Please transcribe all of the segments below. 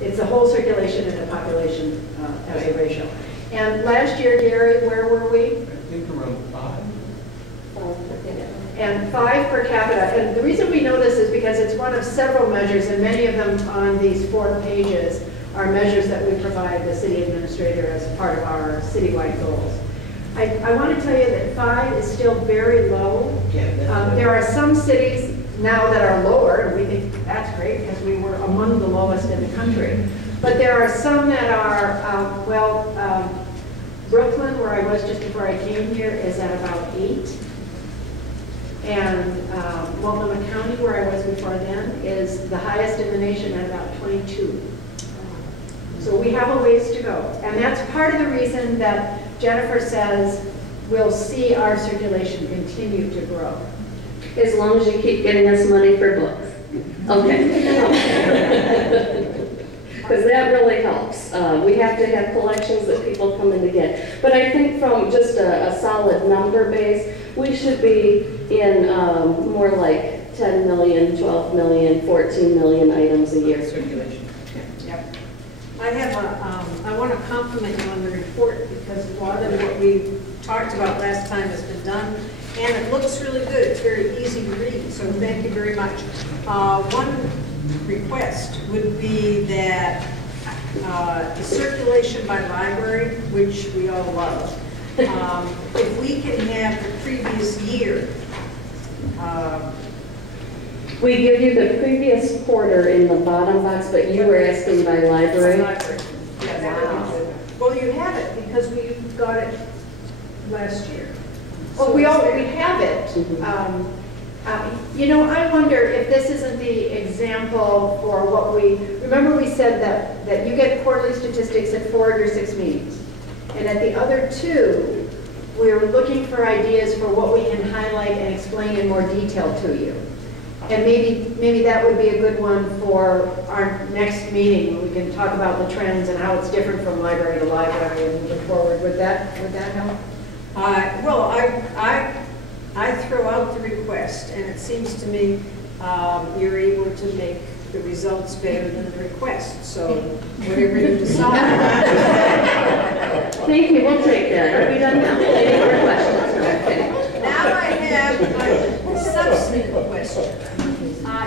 It's the whole circulation and the population as a ratio. And last year, Gary, where were we? I think around 5. And 5 per capita. And the reason we know this is because it's one of several measures, and many of them on these 4 pages are measures that we provide the city administrator as part of our citywide goals. I want to tell you that 5 is still very low. There are some cities now that are lower, and we think that's great because we were among the lowest in the country. But there are some that are, Brooklyn, where I was just before I came here, is at about 8. And Multnomah County, where I was before then, is the highest in the nation at about 22. So we have a ways to go. And that's part of the reason that Jennifer says we'll see our circulation continue to grow. As long as you keep getting us money for books. Okay. Because that really helps. We have to have collections that people come in to get. But I think from just a solid number base, we should be in more like 10 million, 12 million, 14 million items a year. Circulation. Yep. I want to compliment you on the report because a lot of what we talked about last time has been done, and it looks really good. It's very easy to read, so thank you very much. One request would be that the circulation by library, which we all love, if we can have the previous year. We give you the previous quarter in the bottom box, but you were asking by library. Yeah, that would be good. Well, you have it because we got it last year. Well, we have it. You know, I wonder if this isn't the example for what remember we said that you get quarterly statistics at 4 of your 6 meetings. And at the other 2, we're looking for ideas for what we can highlight and explain in more detail to you. And maybe that would be a good one for our next meeting, where we can talk about the trends and how it's different from library to library and moving forward. Would that help? Well, I throw out the request, and it seems to me you're able to make the results better than the request. So whatever you decide. Thank you. We'll take that. Are we done now? Any more questions? Okay. Now I have a substantive question.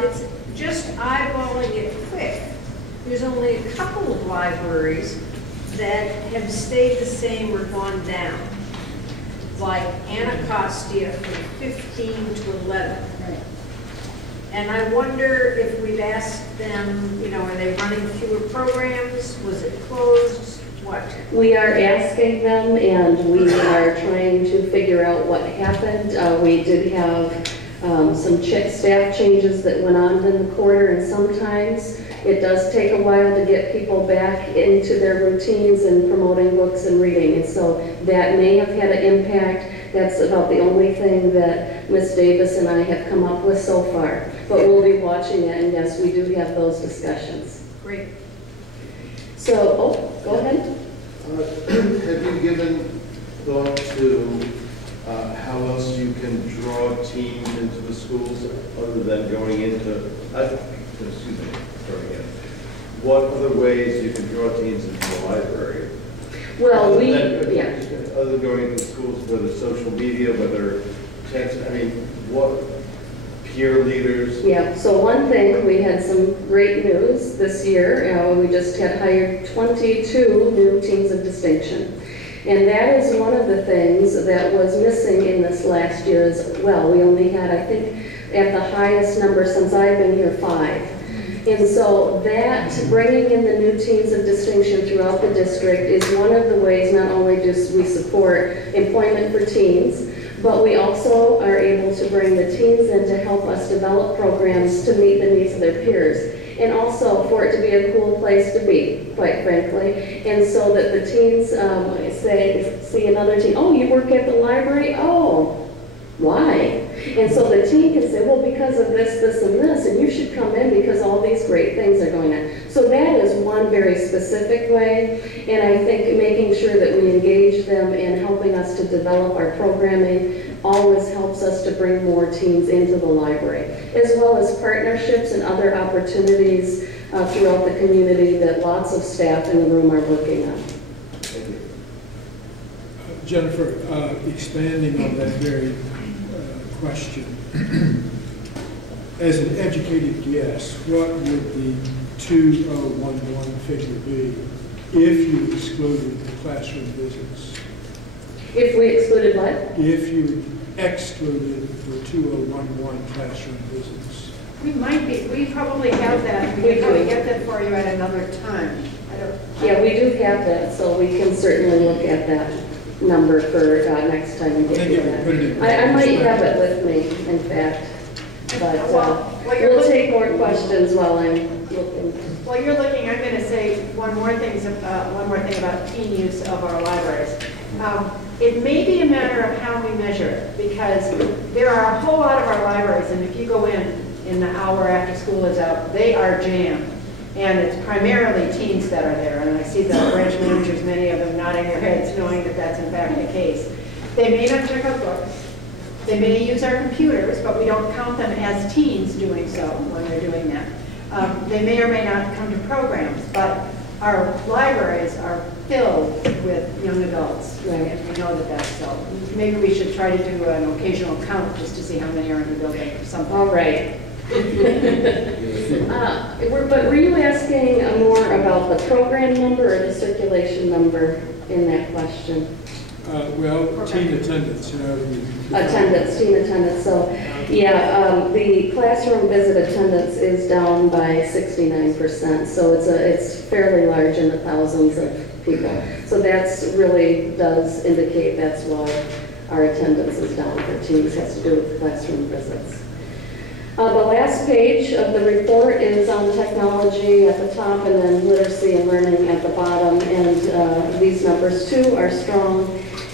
It's just eyeballing it quick. There's only a couple of libraries that have stayed the same or gone down, like Anacostia from 15 to 11. Right. And I wonder if we've asked them, you know, are they running fewer programs? Was it closed? What? We are asking them, and we are trying to figure out what happened. We did have some staff changes that went on in the quarter, and sometimes it does take a while to get people back into their routines and promoting books and reading, and so that may have had an impact. That's about the only thing that Ms. Davis and I have come up with so far. But we'll be watching it, and yes, we do have those discussions. Great. So, go ahead. Have you given thought to how else you can draw teams into the schools other than going into, excuse me, sorry again. What other ways you can draw teams into the library? Well, Other than going into schools, whether social media, whether text, I mean, what peer leaders? Yeah, so one thing, we had some great news this year. We just had hired 22 new teams of distinction. And that is one of the things that was missing in this last year as well. We only had, I think, at the highest number since I've been here, 5. And so that, bringing in the new teams of distinction throughout the district is one of the ways not only do we support employment for teens, but we also are able to bring the teens in to help us develop programs to meet the needs of their peers. And also for it to be a cool place to be, quite frankly. And so that the teens see another teen, oh, you work at the library? Oh, why? And so the teen can say, well, because of this, this, and this, and you should come in because all these great things are going on. So that is one very specific way, and I think making sure that we engage them in helping us to develop our programming always helps us to bring more teens into the library, as well as partnerships and other opportunities throughout the community that lots of staff in the room are working on. Thank you. Jennifer, expanding on that very question, as an educated guess, what would the 2011 figure be if you excluded the classroom visits? If we excluded what? If you excluded the 2011 classroom visits? We probably have that. We could probably get that for you at another time. Yeah, we do have that, so we can certainly look at that number for next time we get to that. I might have it with me, in fact, but we'll take more questions while I'm looking. While you're looking, I'm going to say one more thing about teen use of our libraries. It may be a matter of how we measure it, because there are a whole lot of our libraries, and if you go in the hour after school is out, they are jammed. And it's primarily teens that are there, and I see the branch managers, many of them nodding their heads, knowing that that's in fact the case. They may not check out books. They may use our computers, but we don't count them as teens doing so when they're doing that. They may or may not come to programs, but our libraries are filled with young adults, and we know that that's so. Maybe we should try to do an occasional count just to see how many are in the building or something. All right. But were you asking more about the program number or the circulation number in that question? Well, teen attendance. Teen attendance. So, yeah, the classroom visit attendance is down by 69%. So it's fairly large in the thousands of people. So that's really does indicate that's why our attendance is down for teens. It has to do with classroom visits. The last page of the report is on technology at the top and then literacy and learning at the bottom. And these numbers too are strong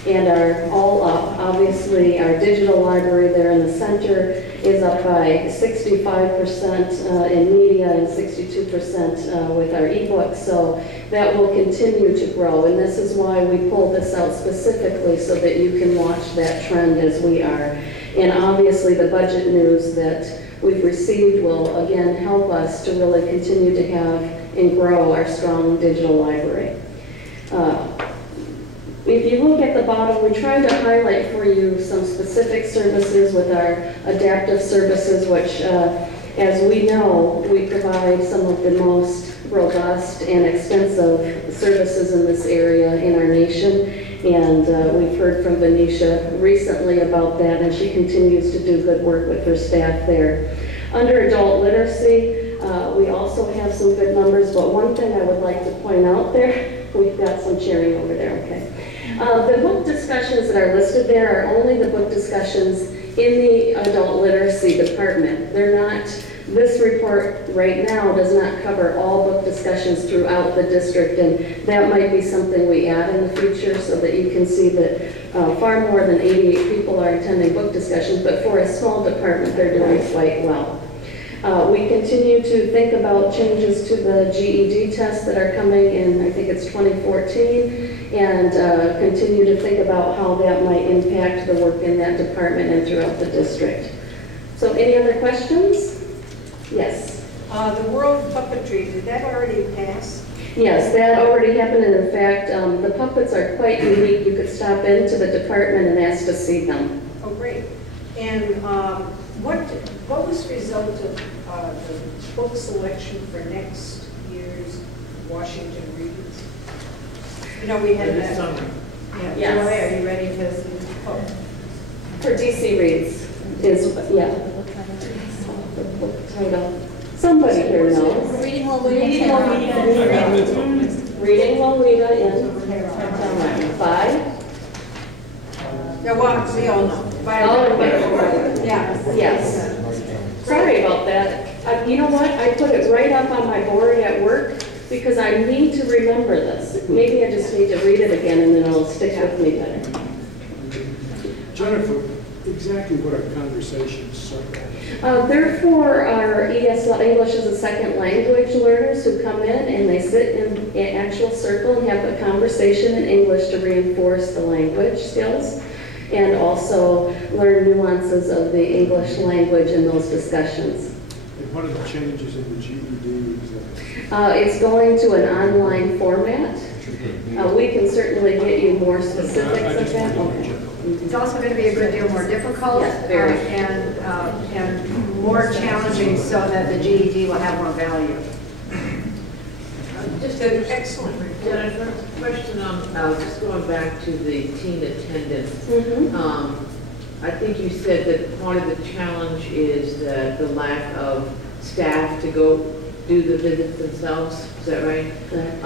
and are all up. Obviously, our digital library there in the center is up by 65% in media and 62% with our ebooks. So that will continue to grow. And this is why we pulled this out specifically so that you can watch that trend as we are. And obviously, the budget news that we've received will again help us to really continue to have and grow our strong digital library. If you look at the bottom, we tried to highlight for you some specific services with our adaptive services, which, as we know, we provide some of the most robust and extensive services in this area in our nation. And we've heard from Venetia recently about that, and she continues to do good work with her staff there. Under adult literacy, we also have some good numbers, but one thing I would like to point out there, we've got some cheering over there, okay. The book discussions that are listed there are only the book discussions in the adult literacy department. They're not, this report right now does not cover all book discussions throughout the district, and that might be something we add in the future so that you can see that far more than 88 people are attending book discussions, but for a small department, they're doing quite well. We continue to think about changes to the GED tests that are coming in, I think it's 2014, and continue to think about how that might impact the work in that department and throughout the district. So any other questions? Yes. The World Puppetry, did that already pass? Yes, that already happened, and in fact, the puppets are quite unique. You could stop into the department and ask to see them. Oh, great. And what was the result of the book selection for next year's Washington Reads? You know, we had that. Yeah. Yes. Joy, are you ready to? Oh. For DC Reads is, yeah. The book title. Somebody here knows. Reading Lolita. Reading Lolita in 5. Yeah, well, we all know. Yeah. Yes. Sorry about that. You know what? I put it right up on my board at work because I need to remember this. Maybe I just need to read it again and then it'll stick with me better. Jennifer, exactly what are conversations? They're for our ESL, English as a Second Language learners who come in and they sit in an actual circle and have a conversation in English to reinforce the language skills and also learn nuances of the English language in those discussions. And what are the changes in the GED? It's going to an online format. We can certainly get you more specifics of that. Okay. It's also going to be a good deal more difficult Yes, very. and more challenging so that the GED will have more value. Just an excellent report. Jennifer, question on, just going back to the teen attendance. Mhm. I think you said that part of the challenge is the lack of staff to go do the visits themselves, is that right? Correct.